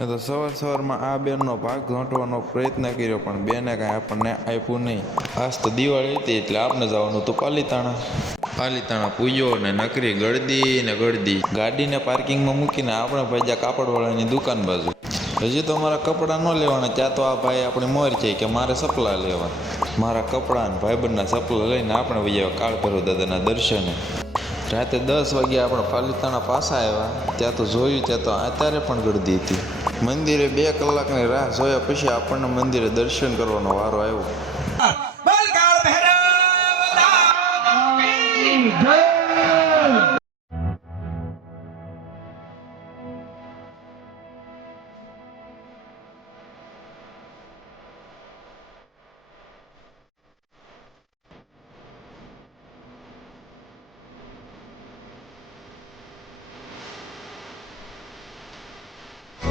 મેં તો સવારમાં આ બેનનો ભાગ ઝોંટવાનો પ્રયત્ન કર્યો પણ બેને કાંઈ આપણને આપ્યું નહીં. આજ તો દિવાળી હતી એટલે આપણે જવાનું હતું પાલીતાણા પૂજ્યો ને નકરી ગળદી ગાડીને પાર્કિંગમાં મૂકીને આપણે ભાઈજા કાપડવાળાની દુકાન બાજુ. હજી તો મારા કપડાં ન લેવાના, ત્યાં તો આ ભાઈ આપણી મોર છે કે મારે સપલા લેવા. મારા કપડાં અને ભાઈબંધના સપલા લઈને આપણે વૈયા કાળભૈરવ દાદાના દર્શને. રાતે 10 વાગ્યા આપણે પાલીતાણા પાછા આવ્યા. ત્યાં તો જોયું, ત્યાં તો અત્યારે પણ ગળદી હતી. મંદિરે 2 કલાકની રાહ જોયા પછી આપણને મંદિરે દર્શન કરવાનો વારો આવ્યો.